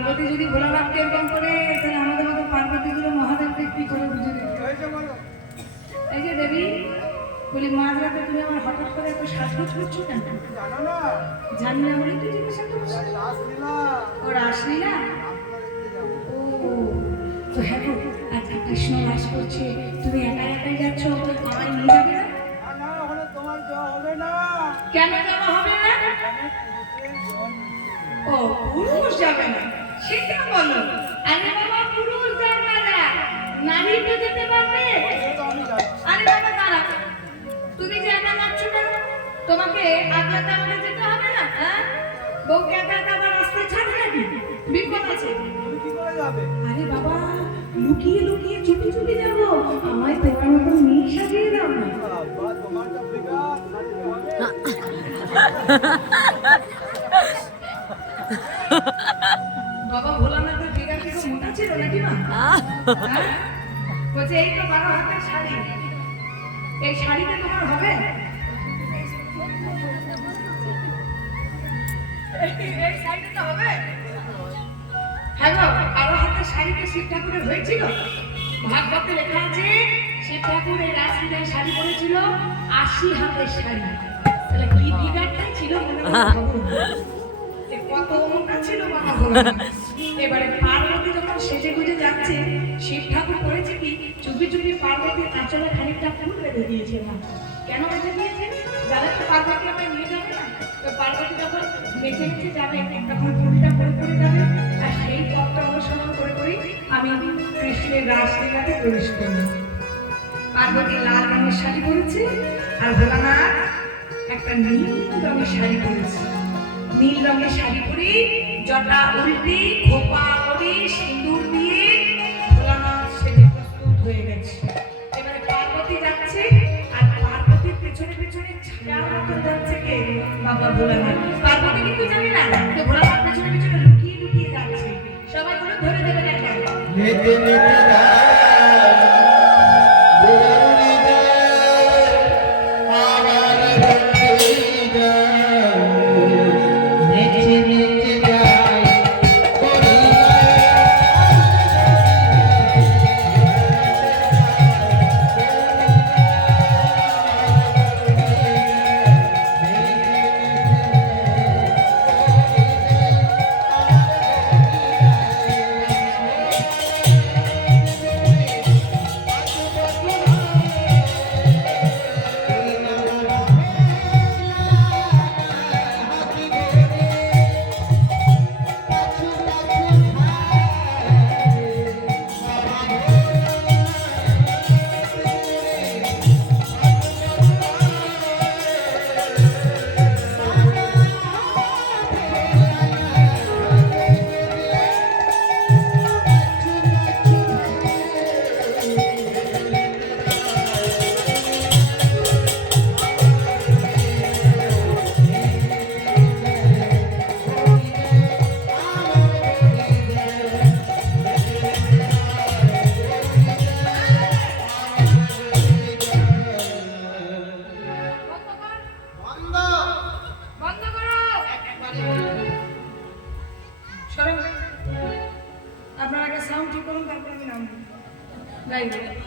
পার্বতী যদি ভোলানাথকে এরকম করে, তাহলে আমাদের মতো পার্বতীগুলো মহাদেবকে কি করে বুঝে দেবে? এই যে দেবী বলি, মাঝরাতে তুমি আমার হঠাৎ করে এত সাজগোজ করছো কেন? জানি না বলে তুই জিজ্ঞাসা করছিস? ও রাসলীলা। ও তো হ্যাঁ গো, আজকে কৃষ্ণ রাস করছে, তুমি একা একাই যাচ্ছ, আমায় নিয়ে যাবে না? কেন যাওয়া হবে না? ও পুরুষ যাবে না সেটা বলো। আরে বাবা, পুরুষ যাবে না, নারী তো যেতে পারবে। আরে বাবা দাঁড়া, তুমি যে একা যাচ্ছ কেন? তোমাকে আগলাতে আমাকে যেতে হবে না? হ্যাঁ, বউকে একা একা আবার রাস্তায় ছাড়বে নাকি? বিপদ আছে। আরে বাবা, লুকিয়ে লুকিয়ে চুপি চুপি যাবো, আমায় তোমার মতো মেয়ে সাজিয়ে দাও না। বাবা ভোলানাথের ফিগার কি মোটা ছিল নাকি না? বলছে এই তো 12 হাতের শাড়ি, এই শাড়িতে তোমার হবে? এই শাড়িতে হবে? হ্যাঁ গো, 12 হাতের শাড়িতে শিব ঠাকুরের হয়েছিল। ভাগবতে লেখা আছে শিব ঠাকুর এই রাসলীলায় শাড়ি পরেছিল 80 হাতের শাড়ি। তাহলে কি ফিগারটাই ছিল মনে কত মোটা ছিল বাবা ভোলানাথ। এবারে পার্বতী যখন সেজে গুজে যাচ্ছে, শিব ঠাকুর করেছে কি, চুপি চুপি পার্বতীর আঁচলে খানিকটা ফুল বেঁধে দিয়েছে। মা কেন বেঁধে দিয়েছে জানেন তো? পার্বতী আমায় নিয়ে যাবে না, তো পার্বতী যখন নেচে নেচে যাবে তখন ফুলটা পরে পরে যাবে, আর সেই পথটা অনুসরণ করে করেই আমি কৃষ্ণের রাসলীলাতে প্রবেশ করব। পার্বতী লাল রঙের শাড়ি পরেছে আর ভোলানাথ একটা নীল রঙের শাড়ি পরেছে। নীল রঙের শাড়ি পরে, জটা উল্টে, খোপা করে, সিঁদুর দিয়ে ভোলানাথ সেজে প্রস্তুত হয়ে গেছে। এবারে পার্বতী যাচ্ছে, আর পার্বতীর পেছনে পেছনে ছায়ার মতো যাচ্ছে কে? বাবা ভোলানাথ। পার্বতী কিন্তু জানি না, তো ভোলানাথ পেছনে পেছনে লুকিয়ে লুকিয়ে যাচ্ছে। সবাই করে ধরে দেবে একবার। আপনার আগে সাউন্ড ঠিক করুন, তারপর আমি নাম গাইব।